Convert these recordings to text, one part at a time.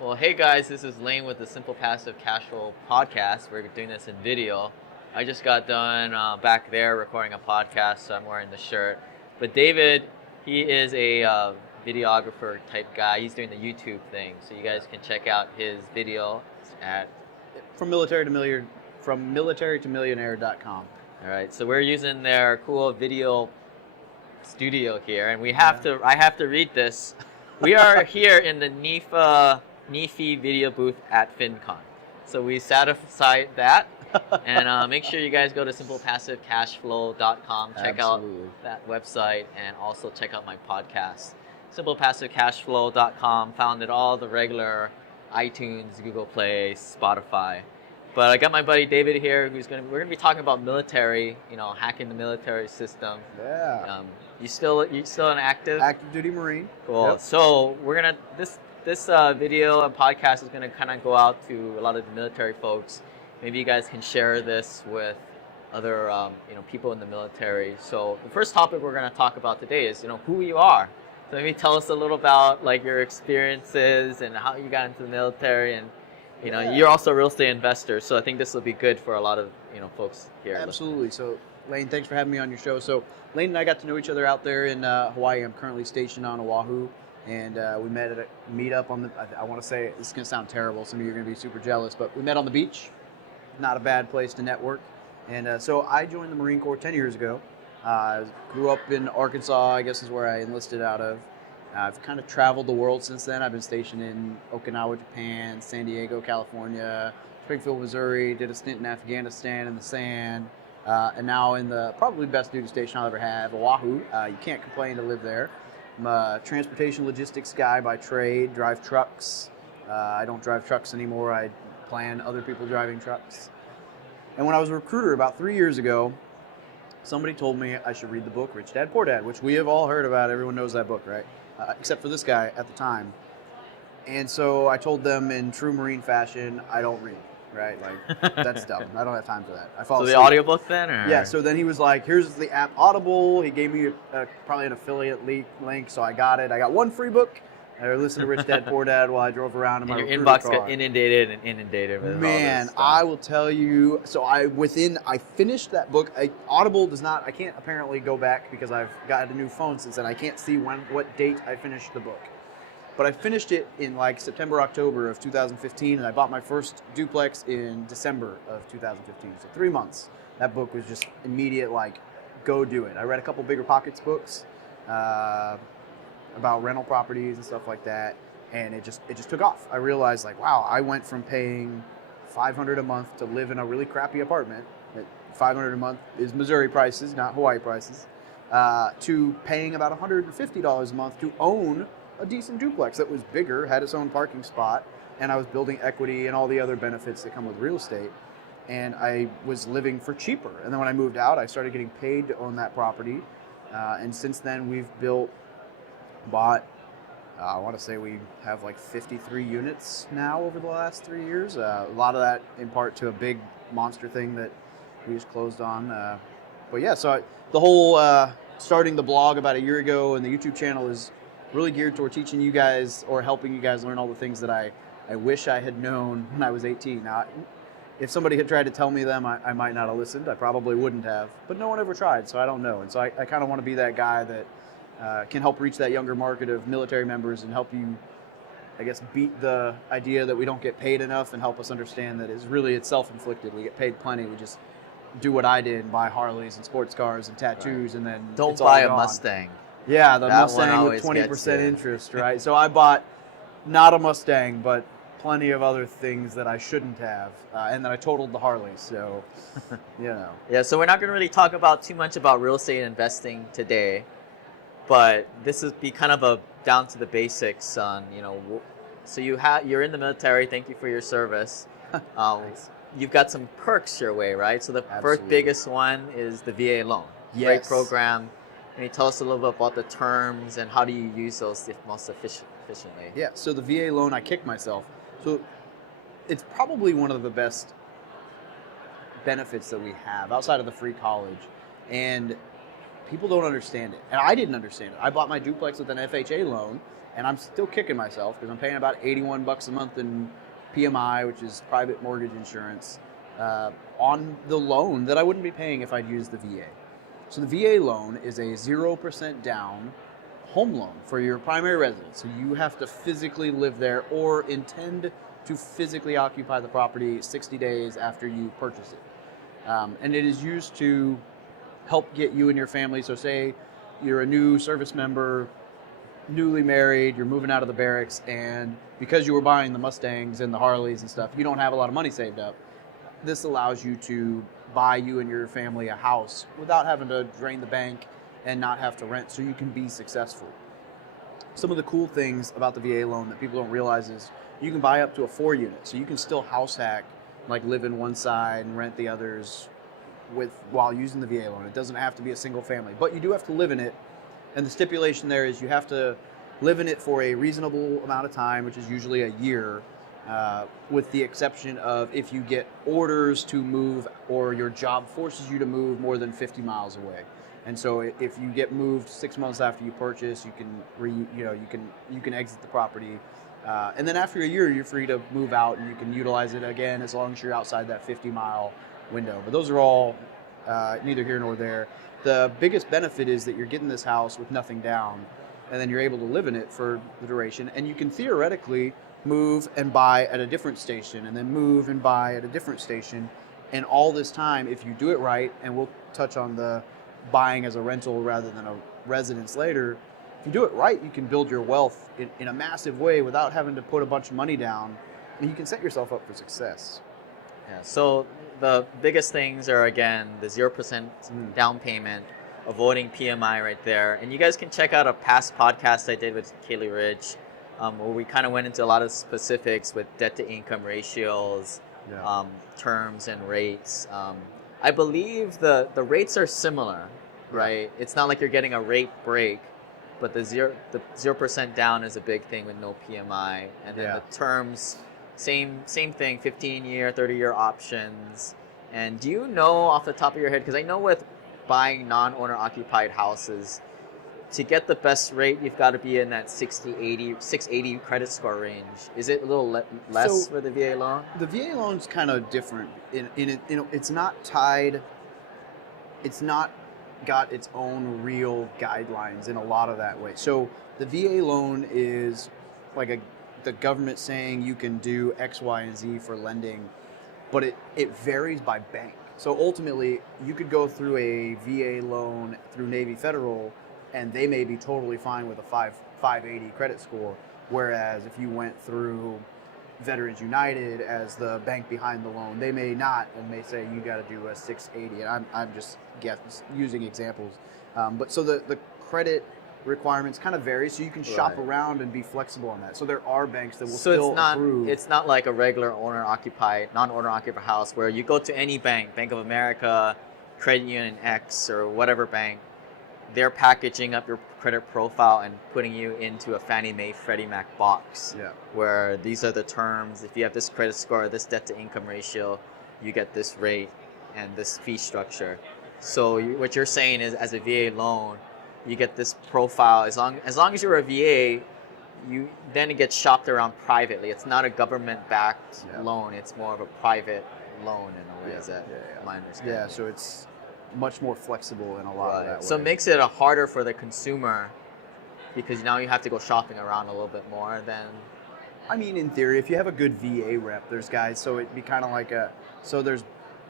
Well, hey guys, this is Lane with the Simple Passive Casual podcast. We're doing this in video. I just got done back there recording a podcast, so I'm wearing the shirt. But David, he is a videographer type guy. He's doing the YouTube thing, so you guys can check out his video at. From military to millionaire, from militarytomillionaire.com. All right, so we're using their cool video studio here, and I have to read this. We are here in the NIFI video booth at FinCon. So we sat aside that, and make sure you guys go to simplepassivecashflow.com, check out that website, and also check out my podcast. Simplepassivecashflow.com, found at all the regular iTunes, Google Play, Spotify. But I got my buddy David here, we're gonna be talking about military, hacking the military system. Yeah. You still an active duty Marine. Cool. Yep. So we're gonna this video and podcast is gonna kind of go out to a lot of the military folks. Maybe you guys can share this with other people in the military. So the first topic we're gonna talk about today is who you are. So maybe tell us a little about like your experiences and how you got into the military, and you're also a real estate investor. So I think this will be good for a lot of folks here. Absolutely. So Lane, thanks for having me on your show. So Lane and I got to know each other out there in Hawaii. I'm currently stationed on Oahu, and we met at a meetup on the, I want to say, this is going to sound terrible, some of you are going to be super jealous, but we met on the beach. Not a bad place to network. And so I joined the Marine Corps 10 years ago. Grew up in Arkansas, I guess is where I enlisted out of. I've kind of traveled the world since then. I've been stationed in Okinawa, Japan, San Diego, California, Springfield, Missouri, did a stint in Afghanistan in the sand. And now in the probably best duty station I'll ever have, Oahu. You can't complain to live there. I'm a transportation logistics guy by trade, drive trucks. I don't drive trucks anymore. I plan other people driving trucks. And when I was a recruiter about 3 years ago, somebody told me I should read the book Rich Dad Poor Dad, which we have all heard about. Everyone knows that book, right? Except for this guy at the time. And so I told them in true Marine fashion, I don't read. Right, like that's dumb. I don't have time for that. I fall asleep. The audiobook then, or? Yeah. So then he was like, "Here's the app Audible." He gave me probably an affiliate link, so I got it. I got one free book. I listened to Rich Dad Poor Dad while I drove around in my your inbox car. Got inundated with Man, all this stuff. I will tell you. So I finished that book. Audible does not. I can't apparently go back because I've got a new phone since then. I can't see what date I finished the book. But I finished it in like September, October of 2015, and I bought my first duplex in December of 2015. So 3 months. That book was just immediate, like, go do it. I read a couple Bigger Pockets books about rental properties and stuff like that, and it just took off. I realized, like, wow, I went from paying $500 a month to live in a really crappy apartment. $500 a month is Missouri prices, not Hawaii prices, to paying about $150 a month to own a decent duplex that was bigger, had its own parking spot, and I was building equity and all the other benefits that come with real estate. And I was living for cheaper. And then when I moved out, I started getting paid to own that property. And since then, we've bought, I want to say we have like 53 units now over the last 3 years. A lot of that in part to a big monster thing that we just closed on. But yeah, so the whole starting the blog about a year ago and the YouTube channel is really geared toward teaching you guys or helping you guys learn all the things that I wish I had known when I was 18. Now, if somebody had tried to tell me them, I might not have listened. I probably wouldn't have. But no one ever tried, so I don't know. And so I kind of want to be that guy that can help reach that younger market of military members and help you, I guess, beat the idea that we don't get paid enough and help us understand that it's self-inflicted. We get paid plenty. We just do what I did and buy Harleys and sports cars and tattoos, and then don't buy a Mustang. Yeah, the Mustang with 20% interest, right? So I bought not a Mustang, but plenty of other things that I shouldn't have, and then I totaled the Harley. So, Yeah, so we're not going to really talk about too much about real estate investing today, but this is be kind of a down to the basics on So you're in the military. Thank you for your service. You've got some perks your way, right? So the first biggest one is the VA loan. Yes. Great program. Can you tell us a little bit about the terms and how do you use those most efficiently? Yeah, so the VA loan, I kicked myself. So it's probably one of the best benefits that we have outside of the free college. And people don't understand it. And I didn't understand it. I bought my duplex with an FHA loan, and I'm still kicking myself because I'm paying about $81 a month in PMI, which is private mortgage insurance, on the loan that I wouldn't be paying if I'd used the VA. So the VA loan is a 0% down home loan for your primary residence. So you have to physically live there or intend to physically occupy the property 60 days after you purchase it. And it is used to help get you and your family. So say you're a new service member, newly married, you're moving out of the barracks, and because you were buying the Mustangs and the Harleys and stuff, you don't have a lot of money saved up. This allows you to buy you and your family a house without having to drain the bank and not have to rent, so you can be successful. Some of the cool things about the VA loan that people don't realize is you can buy up to a 4-unit, so you can still house hack, like live in one side and rent the others while using the VA loan. It doesn't have to be a single family, but you do have to live in it, and the stipulation there is you have to live in it for a reasonable amount of time, which is usually a year, with the exception of if you get orders to move or your job forces you to move more than 50 miles away. And so if you get moved 6 months after you purchase, you can exit the property, and then after a year you're free to move out and you can utilize it again as long as you're outside that 50-mile window. But those are all neither here nor there. The biggest benefit is that you're getting this house with nothing down, and then you're able to live in it for the duration, and you can theoretically move and buy at a different station, and then move and buy at a different station. And all this time, if you do it right, and we'll touch on the buying as a rental rather than a residence later, if you do it right, you can build your wealth in a massive way without having to put a bunch of money down, and you can set yourself up for success. Yeah, so the biggest things are, again, the 0% down payment, avoiding PMI right there. And you guys can check out a past podcast I did with Kaylee Ridge, where we kind of went into a lot of specifics with debt-to-income ratios, terms and rates. I believe the rates are similar, right? It's not like you're getting a rate break, but the 0% down is a big thing with no PMI. And then the terms, same thing, 15-year, 30-year options. And do you know off the top of your head, because I know with buying non-owner occupied houses, to get the best rate, you've got to be in that 680 credit score range. Is it a little less for the VA loan? The VA loan's kind of different. It's not tied. It's not got its own real guidelines in a lot of that way. So the VA loan is like the government saying you can do X, Y, and Z for lending, but it varies by bank. So ultimately, you could go through a VA loan through Navy Federal, and they may be totally fine with a 580 credit score. Whereas if you went through Veterans United as the bank behind the loan, they may not, and may say you got to do a 680. And I'm just using examples. But so the credit requirements kind of vary, so you can shop around and be flexible on that. So there are banks that will still approve. It's not like a regular non-owner occupied house where you go to any bank, Bank of America, Credit Union X, or whatever bank. They're packaging up your credit profile and putting you into a Fannie Mae, Freddie Mac box, where these are the terms. If you have this credit score, this debt-to-income ratio, you get this rate and this fee structure. So what you're saying is, as a VA loan, you get this profile. As long as you're a VA, then it gets shopped around privately. It's not a government-backed loan. It's more of a private loan in a way. Is that my understanding? Yeah, so it's much more flexible in a lot of that way. So it makes it harder for the consumer because now you have to go shopping around a little bit more than... I mean, in theory, if you have a good VA rep, there's guys, so it'd be kind of like there's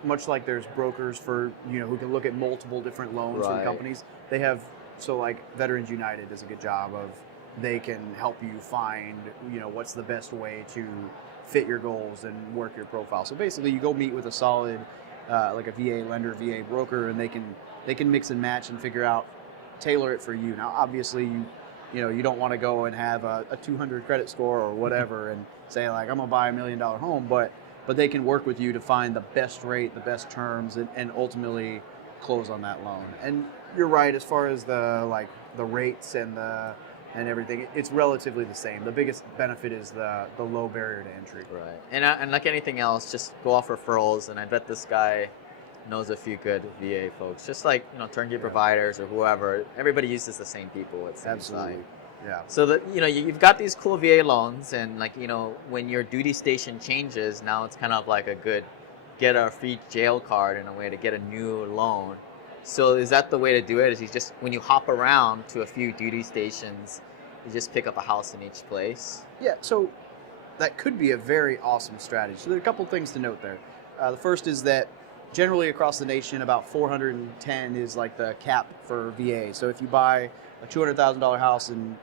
much like there's brokers for, who can look at multiple different loans from companies. They have, so like Veterans United does a good job of, they can help you find, what's the best way to fit your goals and work your profile. So basically you go meet with a solid, like a VA lender, VA broker, and they can mix and match and figure out, tailor it for you. Now, obviously, you don't want to go and have a 200 credit score or whatever and say like, I'm gonna buy $1 million home, but they can work with you to find the best rate, the best terms, and ultimately close on that loan. And you're right, as far as the rates and everything, it's relatively the same. The biggest benefit is the low barrier to entry. Right. And like anything else, just go off referrals, and I bet this guy knows a few good VA folks. Just like, turnkey providers or whoever. Everybody uses the same people. Absolutely. Yeah. So that you've got these cool VA loans, and when your duty station changes, now it's kind of like a good get a free jail card in a way to get a new loan. So is that the way to do it? Is you just when you hop around to a few duty stations, you just pick up a house in each place? Yeah. So that could be a very awesome strategy. So there are a couple things to note there. The first is that generally across the nation, about 410 is like the cap for VA. So if you buy a $200,000 house in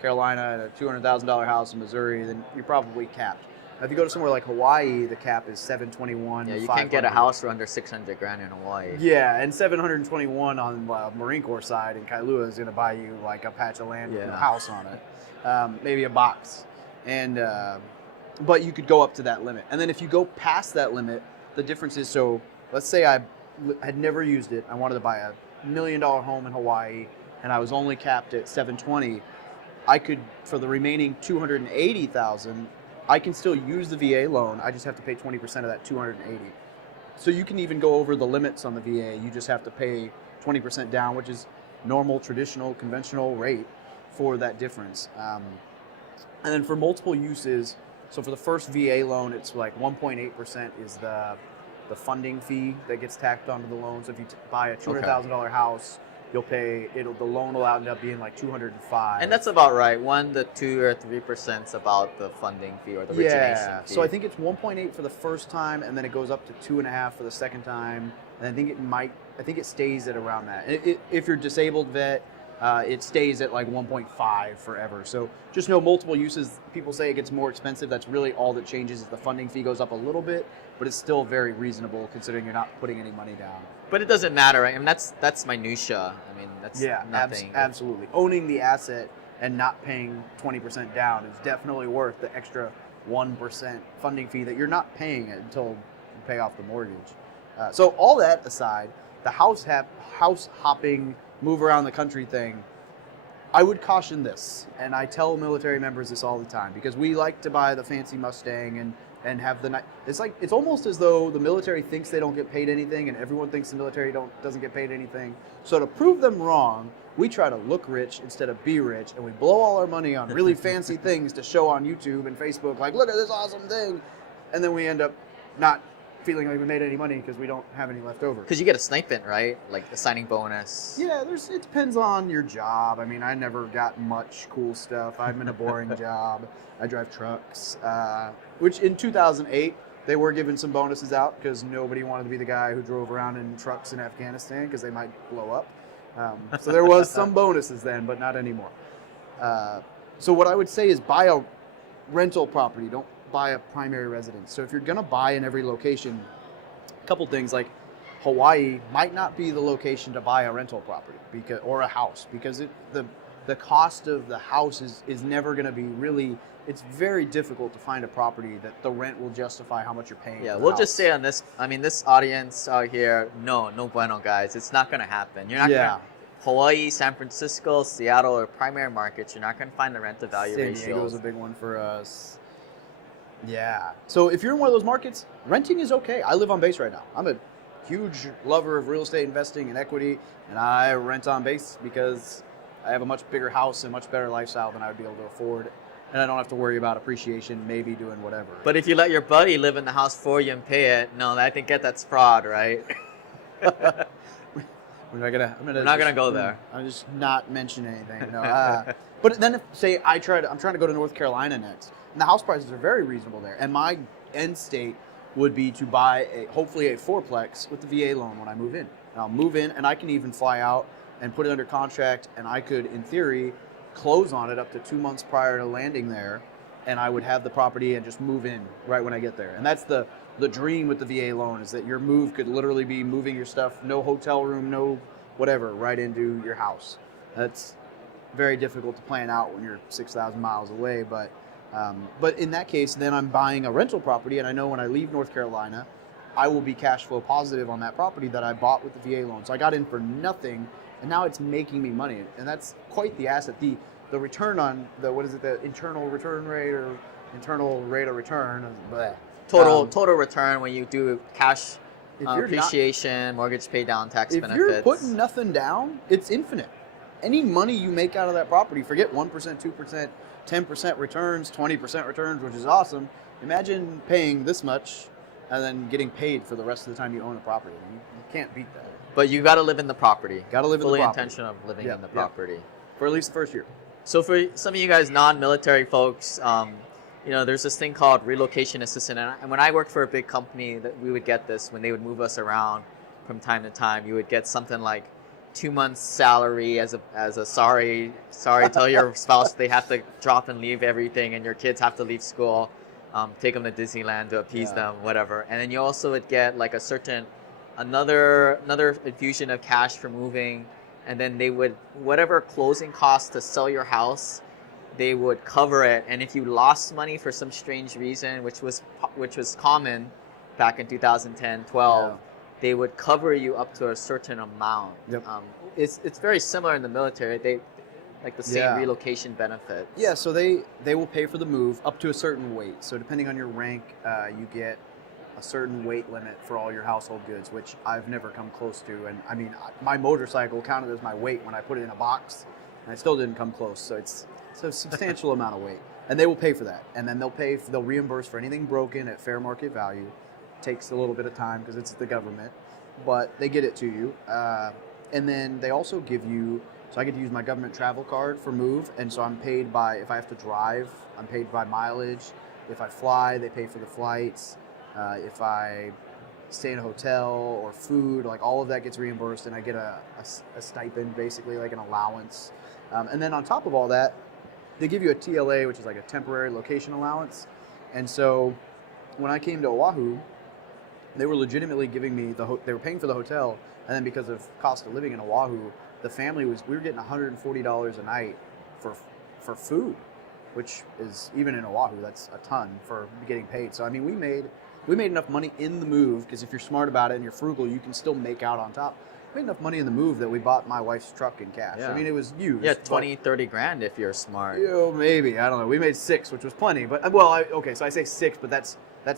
Carolina and a $200,000 house in Missouri, then you're probably capped. Now, if you go to somewhere like Hawaii, the cap is 721. Yeah, you can't get a house for under 600 grand in Hawaii. Yeah, and 721 on Marine Corps side in Kailua is going to buy you like a patch of land with a house on it, maybe a box, and but you could go up to that limit. And then if you go past that limit, the difference is, so let's say I had never used it. I wanted to buy $1 million home in Hawaii, and I was only capped at 720. I could, for the remaining 280,000, I can still use the VA loan. I just have to pay 20% of that 280. So you can even go over the limits on the VA. You just have to pay 20% down, which is normal, traditional, conventional rate for that difference. And then for multiple uses, so for the first VA loan, it's like 1.8% is the funding fee that gets tacked onto the loan. So if you buy a $200,000 house, you'll pay, the loan will end up being like $205. And that's about right. 1 to 2 or 3% is about the funding fee or the origination fee. So I think it's 1.8 for the first time, and then it goes up to 2.5 for the second time. And I think it stays at around that. If you're disabled vet, it stays at like 1.5 forever. So just know multiple uses. People say it gets more expensive. That's really all that changes is the funding fee goes up a little bit, but it's still very reasonable considering you're not putting any money down. But it doesn't matter, right? I mean, that's minutia. I mean, that's nothing. Absolutely. Owning the asset and not paying 20% down is definitely worth the extra 1% funding fee that you're not paying until you pay off the mortgage. So all that aside, the house hopping, move around the country thing, I would caution this, and I tell military members this all the time, because we like to buy the fancy Mustang and have the night. It's almost as though the military thinks they don't get paid anything, and everyone thinks the military doesn't get paid anything. So to prove them wrong, we try to look rich instead of be rich, and we blow all our money on really fancy things to show on YouTube and Facebook, like, look at this awesome thing, and then we end up not feeling like we made any money because we don't have any left over. Because you get a stipend, right? Like a signing bonus. Yeah, it depends on your job. I mean, I never got much cool stuff. I'm in a boring job. I drive trucks, which in 2008, they were giving some bonuses out because nobody wanted to be the guy who drove around in trucks in Afghanistan because they might blow up. So there was some bonuses then, but not anymore. So what I would say is buy a rental property. Don't buy a primary residence. So if you're going to buy in every location, a couple things like Hawaii might not be the location to buy a rental property or a house, because the cost of the house is never going to be really. It's very difficult to find a property that the rent will justify how much you're paying. Yeah, we'll just say on this, I mean, this audience out here, no bueno, guys. It's not going to happen. You're not going to. Hawaii, San Francisco, Seattle are primary markets. You're not going to find the rent-to-value ratios. San Diego's a big one for us. Yeah. So if you're in one of those markets, renting is okay. I live on base right now. I'm a huge lover of real estate investing and equity, and I rent on base because I have a much bigger house and much better lifestyle than I would be able to afford. And I don't have to worry about appreciation, maybe doing whatever. But if you let your buddy live in the house for you and pay it, no, I think that's fraud, right? I'm not gonna go there. I'm just not mention anything. No. But then, say I'm trying to go to North Carolina next, and the house prices are very reasonable there. And my end state would be to buy hopefully a fourplex with the VA loan when I move in. And I'll move in, and I can even fly out and put it under contract, and I could, in theory, close on it up to 2 months prior to landing there, and I would have the property and just move in right when I get there. And that's the dream with the VA loan, is that your move could literally be moving your stuff, no hotel room, no whatever, right into your house. That's very difficult to plan out when you're 6,000 miles away, but in that case, then I'm buying a rental property, and I know when I leave North Carolina, I will be cash flow positive on that property that I bought with the VA loan. So I got in for nothing, and now it's making me money, and that's quite the asset. The return on the internal return rate or internal rate of return, but total return when you do cash appreciation, mortgage pay down, tax benefits. If you're putting nothing down, it's infinite. any money you make out of that property, forget 1%, 2%, 10% returns, 20% returns, which is awesome. Imagine paying this much and then getting paid for the rest of the time you own a property. You can't beat that. But you got to live in the property. Got to live in the Fully property. intention of living in the property. For at least the first year. So for some of you guys non-military folks, there's this thing called relocation assistant. And when I worked for a big company, that we would get this when they would move us around from time to time. You would get something like 2 months' salary as a sorry, tell your spouse they have to drop and leave everything, and your kids have to leave school, take them to Disneyland to appease them, whatever. And then you also would get like another infusion of cash for moving, and then they would, whatever closing costs to sell your house, they would cover it. And if you lost money for some strange reason, which was common back in 2010, 12, they would cover you up to a certain amount. Yep. It's very similar in the military. They like the same relocation benefits. Yeah, so they will pay for the move up to a certain weight. So depending on your rank, you get a certain weight limit for all your household goods, which I've never come close to. And I mean, my motorcycle counted as my weight when I put it in a box, and I still didn't come close. So it's a substantial amount of weight, and they will pay for that. And then they'll reimburse for anything broken at fair market value. Takes a little bit of time because it's the government, but they get it to you. And then they also give you, so I get to use my government travel card for move, and so I'm paid by, if I have to drive, I'm paid by mileage. If I fly, they pay for the flights. If I stay in a hotel or food, like all of that gets reimbursed, and I get a stipend, basically like an allowance. And then on top of all that, they give you a TLA, which is like a temporary location allowance. And so when I came to Oahu, they were legitimately giving me they were paying for the hotel, and then because of cost of living in Oahu, the family we were getting $140 a night for food, which is, even in Oahu, that's a ton for getting paid. So I mean, we made enough money in the move, because if you're smart about it and you're frugal, you can still make out on top. We made enough money in the move that we bought my wife's truck in cash. Yeah. I mean, it was used. Yeah, 20, 30 grand if you're smart. Maybe, I don't know. We made 6, which was plenty. But so I say 6, but that's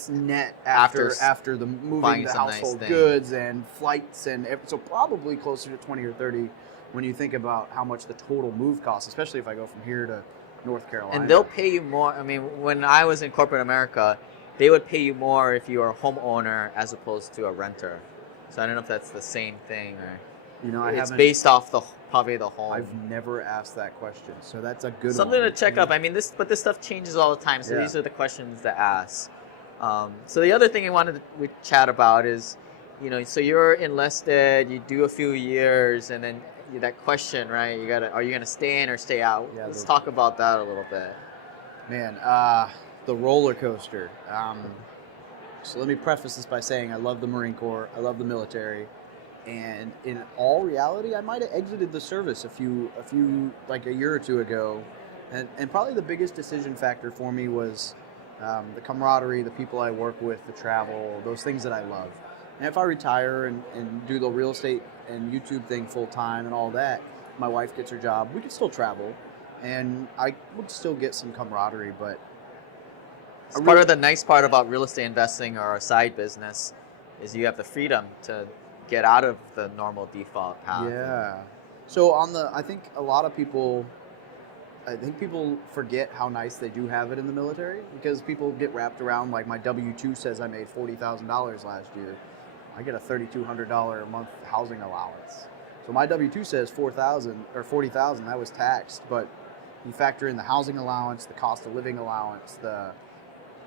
net after the moving the household goods and flights, and so probably closer to 20 or 30 when you think about how much the total move costs, especially if I go from here to North Carolina. And they'll pay you more. I mean, when I was in corporate America, they would pay you more if you were a homeowner as opposed to a renter. So I don't know if that's the same thing, or it's based off probably the home. I've never asked that question, so that's a good something one. to check up. I mean, this stuff changes all the time, so these are the questions to ask. So the other thing I wanted to chat about is, so you're enlisted, you do a few years, and then that question, right? Are you gonna stay in or stay out? Yeah, Let's talk about that a little bit. Man, the roller coaster. So let me preface this by saying I love the Marine Corps, I love the military, and in all reality, I might have exited the service a year or two ago, and probably the biggest decision factor for me was the camaraderie, the people I work with, the travel, those things that I love. And if I retire and do the real estate and YouTube thing full time and all that, my wife gets her job, we could still travel, and I would still get some camaraderie, but part of the nice part about real estate investing or a side business is you have the freedom to get out of the normal default path. Yeah. So I think people forget how nice they do have it in the military, because people get wrapped around, like, my W-2 says I made $40,000 last year. I get a $3,200 a month housing allowance. So my W-2 says $4,000 or $40,000. That was taxed, but you factor in the housing allowance, the cost of living allowance, the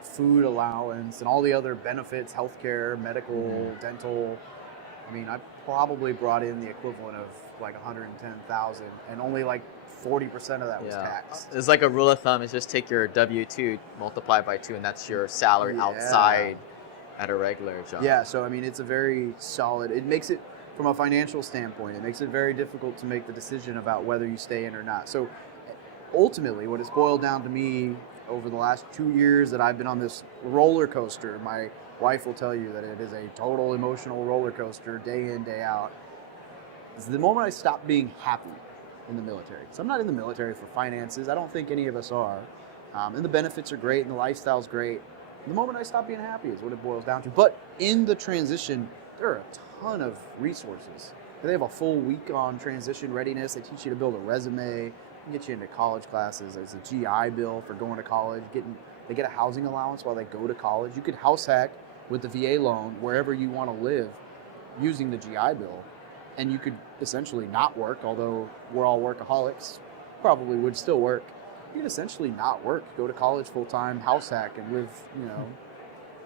food allowance, and all the other benefits, healthcare, medical, dental. I mean, I probably brought in the equivalent of like $110,000, and only like 40% of that was taxed. It's like a rule of thumb is just take your W-2, multiply by 2, and that's your salary outside at a regular job. Yeah, so I mean, it's a very solid, it makes it, from a financial standpoint, it makes it very difficult to make the decision about whether you stay in or not. So ultimately, what it's boiled down to me over the last 2 years that I've been on this roller coaster, my wife will tell you that it is a total emotional roller coaster, day in, day out, is the moment I stopped being happy in the military. So I'm not in the military for finances. I don't think any of us are. And the benefits are great and the lifestyle's great. The moment I stop being happy is what it boils down to. But in the transition, there are a ton of resources They have a full week on transition readiness. They teach you to build a resume, get you into college classes. There's a GI Bill for going to college. They get a housing allowance while they go to college. You could house hack with the VA loan wherever you want to live using the GI Bill, and you could essentially not work, although we're all workaholics, probably would still work. You could essentially not work, go to college full-time, house hack, and live,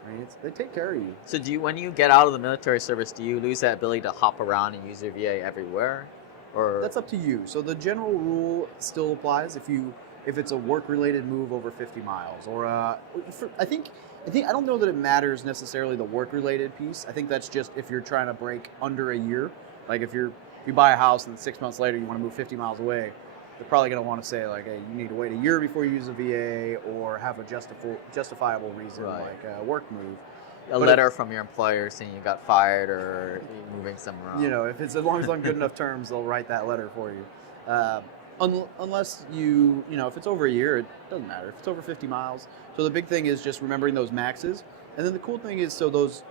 I mean, they take care of you. So when you get out of the military service, do you lose that ability to hop around and use your VA everywhere? Or That's up to you. So the general rule still applies if it's a work-related move over 50 miles, or I don't know that it matters necessarily the work-related piece. I think that's just if you're trying to break under a year. Like if you buy a house and 6 months later you want to move 50 miles away, they're probably going to want to say like, hey, you need to wait a year before you use a VA, or have a justifiable reason, Right. like a work move. a letter from your employer saying you got fired or you're moving somewhere else. If it's as long as on good enough terms, they'll write that letter for you. Unless if it's over a year, it doesn't matter. If it's over 50 miles. So the big thing is just remembering those maxes. And then the cool thing is, so those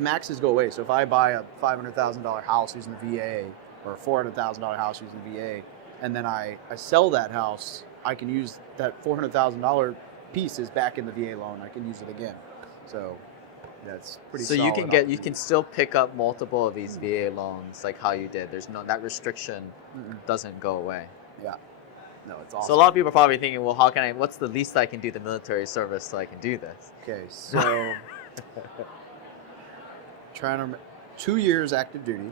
maxes go away. So if I buy a $500,000 house using the VA, or a $400,000 house using the VA, and then I sell that house, I can use that $400,000 piece is back in the VA loan. I can use it again. So that's pretty. So you can still pick up multiple of these VA loans like how you did. There's that restriction doesn't go away. Yeah. No, it's awesome. So a lot of people are probably thinking, well, what's the least I can do the military service so I can do this? Okay, so trying to 2 years active duty,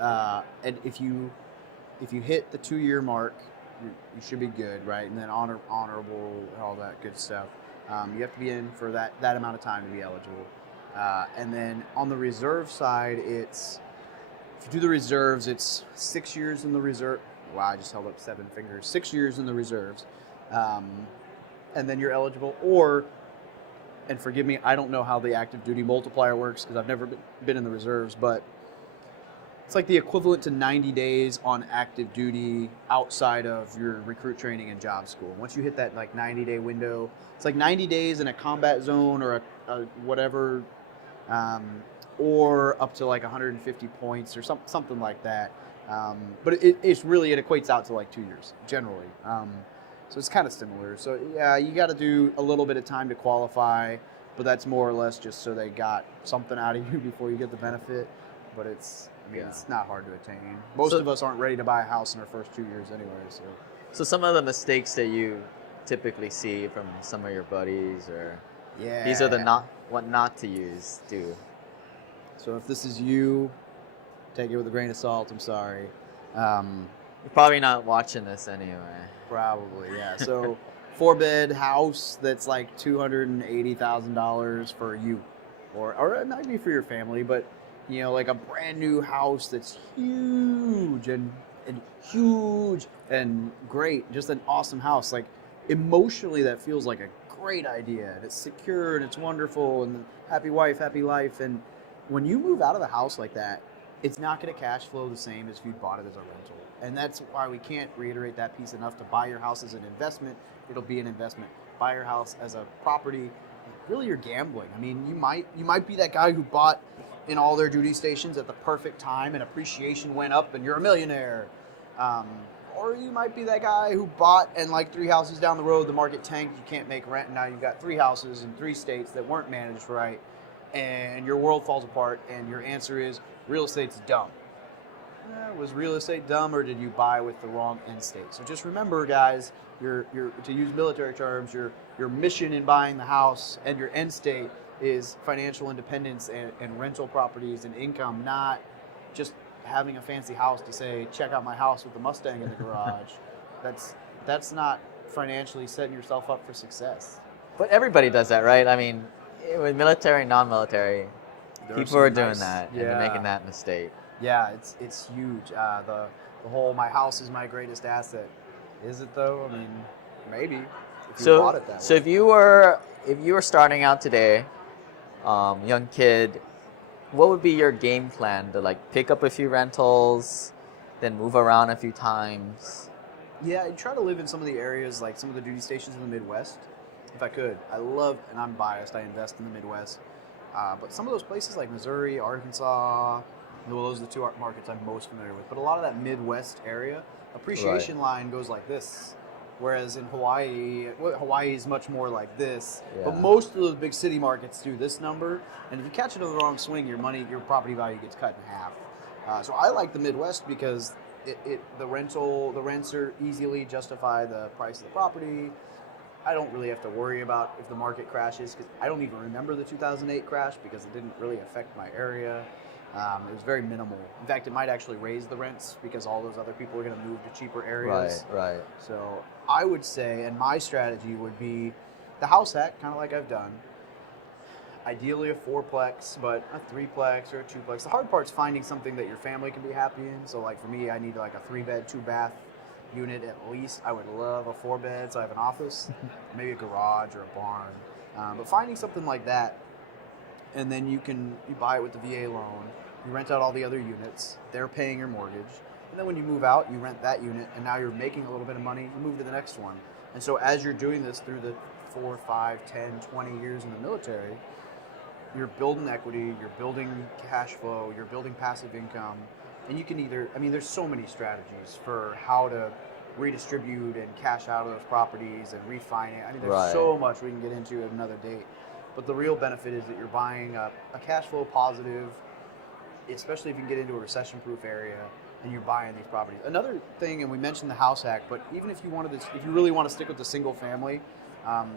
and if you hit the 2-year mark, you should be good, right? And then honorable, all that good stuff. You have to be in for that amount of time to be eligible. And then on the reserve side, if you do the reserves, it's 6 years in the reserve. Wow, I just held up 7 fingers. 6 years in the reserves. And then you're eligible. And forgive me, I don't know how the active duty multiplier works because I've never been in the reserves, but it's like the equivalent to 90 days on active duty outside of your recruit training and job school. Once you hit that like 90-day window, it's like 90 days in a combat zone or a whatever, or up to like 150 points or something like that. But it equates out to like 2 years generally. So it's kind of similar. So yeah, you got to do a little bit of time to qualify, but that's more or less just so they got something out of you before you get the benefit. But it's not hard to attain. Most of us aren't ready to buy a house in our first 2 years anyway. So some of the mistakes that you typically see from some of your buddies, or these are what not to use, do. So if this is you, take it with a grain of salt. I'm sorry. You're probably not watching this anyway. Probably, yeah. So 4-bed house that's like $280,000 for you, or it might be for your family, but like a brand new house that's huge and huge and great, just an awesome house. Like emotionally, that feels like a great idea, and it's secure and it's wonderful and happy wife, happy life. And when you move out of the house like that, it's not going to cash flow the same as if you bought it as a rental. And that's why we can't reiterate that piece enough. To buy your house as an investment, it'll be an investment. Buy your house as a property, really you're gambling. I mean, you might be that guy who bought in all their duty stations at the perfect time and appreciation went up and you're a millionaire. Or you might be that guy who bought and like 3 houses down the road, the market tanked, you can't make rent, and now you've got 3 houses in 3 states that weren't managed right, and your world falls apart, and your answer is real estate's dumb. Was real estate dumb, or did you buy with the wrong end state? So just remember, guys, your to use military terms, your mission in buying the house and your end state is financial independence and rental properties and income, not just having a fancy house to say, check out my house with the Mustang in the garage. That's not financially setting yourself up for success. But everybody does that, right? I mean, with military, non-military, people are doing that, and they're making that mistake. Yeah, it's huge. The whole "my house is my greatest asset." Is it though? I mean, maybe if you bought it that way. So if you were starting out today, young kid, what would be your game plan to like pick up a few rentals, then move around a few times? Yeah, I'd try to live in some of the areas, like some of the duty stations in the Midwest, if I could. I love, and I'm biased, I invest in the Midwest. But some of those places like Missouri, Arkansas, Well, those are the two markets I'm most familiar with. But a lot of that Midwest area, appreciation line goes like this. Whereas in Hawaii, Hawaii is much more like this. Yeah. But most of those big city markets do this number. And if you catch it on the wrong swing, your property value gets cut in half. So I like the Midwest because the rents are easily justify the price of the property. I don't really have to worry about if the market crashes because I don't even remember the 2008 crash because it didn't really affect my area. It was very minimal. In fact, it might actually raise the rents because all those other people are going to move to cheaper areas. Right. So I would say, and my strategy would be the house hack, kind of like I've done. Ideally a 4-plex, but a 3-plex or a 2-plex. The hard part's finding something that your family can be happy in. So like for me, I need like a 3-bed, 2-bath unit at least. I would love a 4-bed, so I have an office, maybe a garage or a barn. But finding something like that, and then you buy it with the VA loan. You rent out all the other units. They're paying your mortgage. And then when you move out, you rent that unit, and now you're making a little bit of money. You move to the next one. And so as you're doing this through the 4, 5, 10, 20 years in the military, you're building equity, you're building cash flow, you're building passive income. And you can there's so many strategies for how to redistribute and cash out of those properties and refinance. There's so much we can get into at another date. But the real benefit is that you're buying a cash flow positive, especially if you can get into a recession-proof area and you're buying these properties. Another thing, and we mentioned the house hack, but even if you really want to stick with the single family,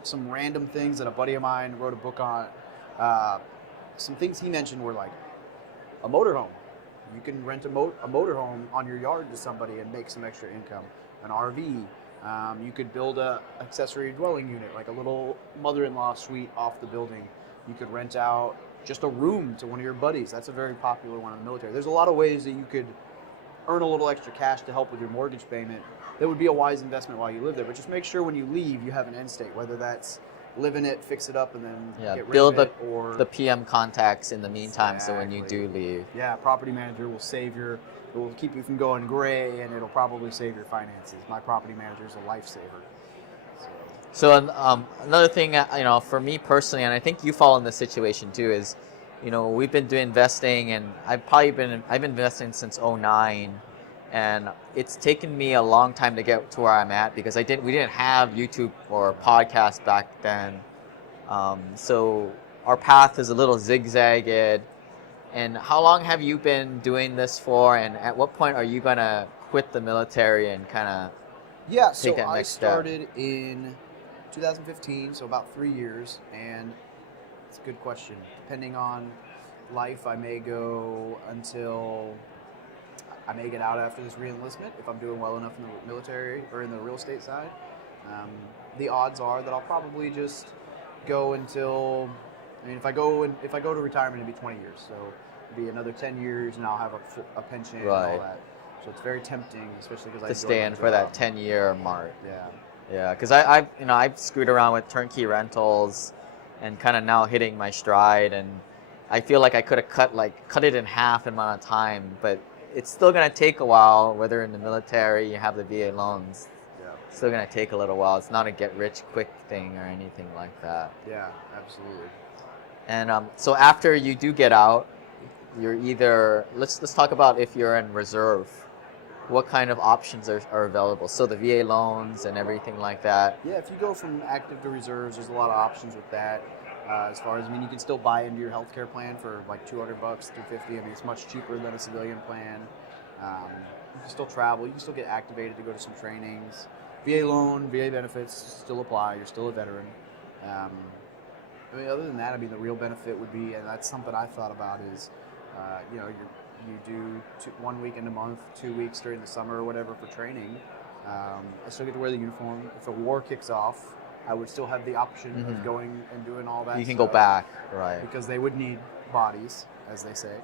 some random things that a buddy of mine wrote a book on, some things he mentioned were like a motorhome. You can rent a motorhome on your yard to somebody and make some extra income. An RV. You could build a accessory dwelling unit, like a little mother-in-law suite off the building. You could rent out just a room to one of your buddies. That's a very popular one in the military. There's a lot of ways that you could earn a little extra cash to help with your mortgage payment. That would be a wise investment while you live there. But just make sure when you leave, you have an end state, whether that's live in it, fix it up, and then get rid of it, or the PM contacts in the meantime. Exactly. So when you do leave, property manager will it will keep you from going gray, and it'll probably save your finances. My property manager is a lifesaver. So another thing, for me personally, and I think you fall in this situation too, is, we've been doing investing, and I've been investing since 2009, and it's taken me a long time to get to where I'm at because we didn't have YouTube or podcast back then. So our path is a little zigzagged. And how long have you been doing this for? And at what point are you gonna quit the military and kind of take that next step? I started in 2015, so about 3 years. And it's a good question. Depending on life, I may go until I may get out after this re-enlistment if I'm doing well enough in the military or in the real estate side. The odds are that I'll probably just go until, if I go to retirement, it'll be 20 years. So it'll be another 10 years, and I'll have a pension and all that. So it's very tempting, especially because I to stay in for that 10-year mark. Yeah. Because I've screwed around with turnkey rentals, and kind of now hitting my stride, and I feel like I could have cut it in half in amount of time, but it's still gonna take a while. Whether in the military, you have the VA loans. It's still gonna take a little while. It's not a get-rich-quick thing or anything like that. Yeah, absolutely. And so after you do get out, you're either let's talk about if you're in reserve. What kind of options are available? So the VA loans and everything like that. Yeah, if you go from active to reserves, there's a lot of options with that. As far as you can still buy into your healthcare plan for like $200, $250. It's much cheaper than a civilian plan. You can still travel. You can still get activated to go to some trainings. VA loan, VA benefits still apply. You're still a veteran. Other than that, the real benefit would be, and that's something I've thought about, is, you do 1 weekend a month, 2 weeks during the summer or whatever for training. I still get to wear the uniform. If a war kicks off, I would still have the option of going and doing all that. You can go back, right? Because they would need bodies, as they say.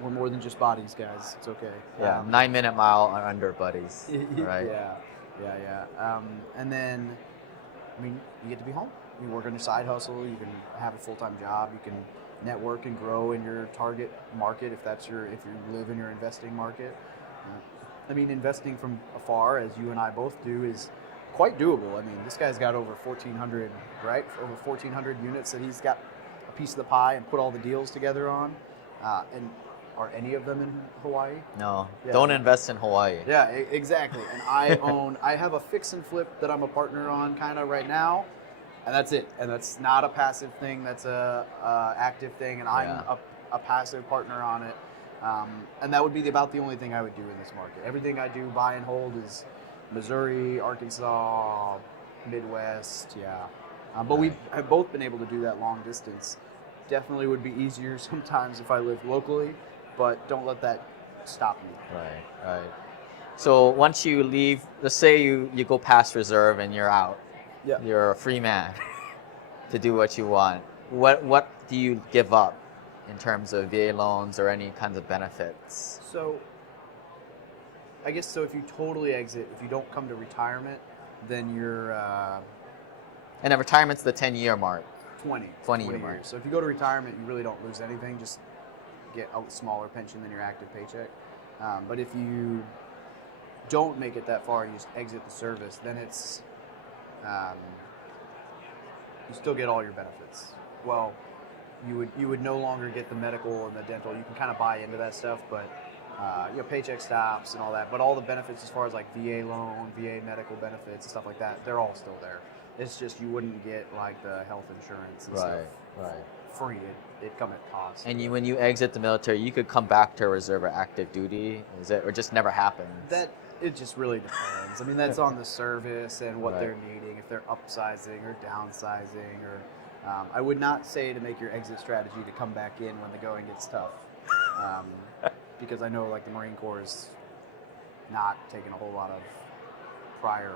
We're more than just bodies, guys. It's okay. Yeah, 9-minute mile or under, buddies. Right? Yeah. And then, you get to be home. You work on your side hustle. You can have a full-time job. You can network and grow in your target market if you live in your investing market. Investing from afar, as you and I both do, is quite doable. This guy's got over 1,400, right? Over 1,400 units that he's got a piece of the pie and put all the deals together on. And are any of them in Hawaii? No, Yeah. don't invest in Hawaii. Yeah, exactly. And I have a fix and flip that I'm a partner on kind of right now, and that's it. And that's not a passive thing, that's a active thing, and I'm a passive partner on it. And that would be about the only thing I would do in this market. Everything I do buy and hold is Missouri, Arkansas, Midwest, but we have both been able to do that long distance. Definitely would be easier sometimes if I lived locally, but don't let that stop me. Right. So once you leave, let's say you go past reserve and you're out. Yeah. You're a free man to do what you want. What do you give up in terms of VA loans or any kinds of benefits? So I guess if you totally exit, if you don't come to retirement, then you're And then retirement's the 10-year mark. 20 year mark. So if you go to retirement, you really don't lose anything, just get a smaller pension than your active paycheck. But if you don't make it that far, you just exit the service, then it's you still get all your benefits. Well, you would no longer get the medical and the dental. You can kind of buy into that stuff, but paycheck stops and all that. But all the benefits as far as like VA loan, VA medical benefits and stuff like that, they're all still there. It's just you wouldn't get like the health insurance and stuff free. It'd come at cost. And when you exit the military, you could come back to reserve or active duty, or just never happens? It just really depends. I mean, that's on the service and what they're needing, if they're upsizing or downsizing, or I would not say to make your exit strategy to come back in when the going gets tough, because I know like the Marine Corps is not taking a whole lot of prior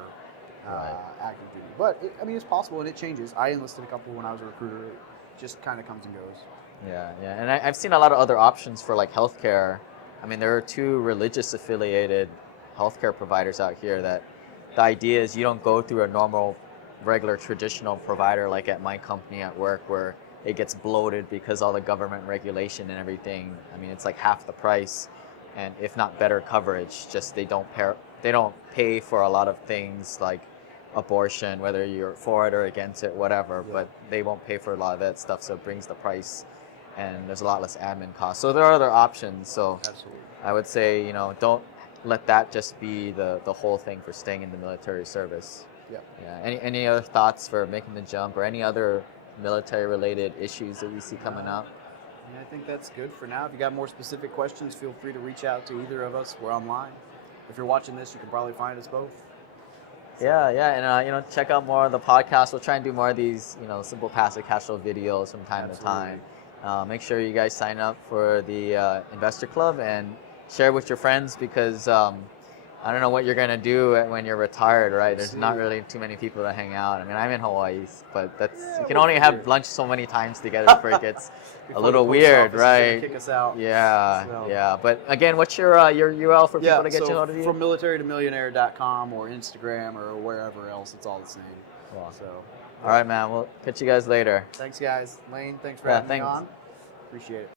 active duty. But it's possible, and it changes. I enlisted a couple when I was a recruiter. It just kind of comes and goes. Yeah. And I've seen a lot of other options for like healthcare. I mean, there are 2 religious affiliated healthcare providers out here that the idea is you don't go through a normal, regular, traditional provider like at my company at work where it gets bloated because all the government regulation and everything. I mean, it's like half the price, and if not better coverage. Just they don't pay for a lot of things like abortion, whether you're for it or against it, whatever. But they won't pay for a lot of that stuff, so it brings the price, and there's a lot less admin costs. So there are other options. So absolutely, I would say don't let that just be the whole thing for staying in the military service. Yeah. Any other thoughts for making the jump, or any other military-related issues that you see coming up? Yeah, I think that's good for now. If you got more specific questions, feel free to reach out to either of us. We're online. If you're watching this, you can probably find us both. So. Yeah, and check out more of the podcast. We'll try and do more of these, simple passive cash flow videos from time to time. Make sure you guys sign up for the Investor Club and share with your friends, because I don't know what you're gonna do when you're retired, right? There's not really too many people that hang out. I mean, I'm in Hawaii, but you can only have lunch so many times together before it gets a little weird, right? Kick us out. Yeah. But again, what's your URL for people to get you hold of you? From militarytomillionaire.com or Instagram or wherever else, it's all the same. Wow. So. All right, man. We'll catch you guys later. Thanks, guys. Lane, thanks for having me on. Appreciate it.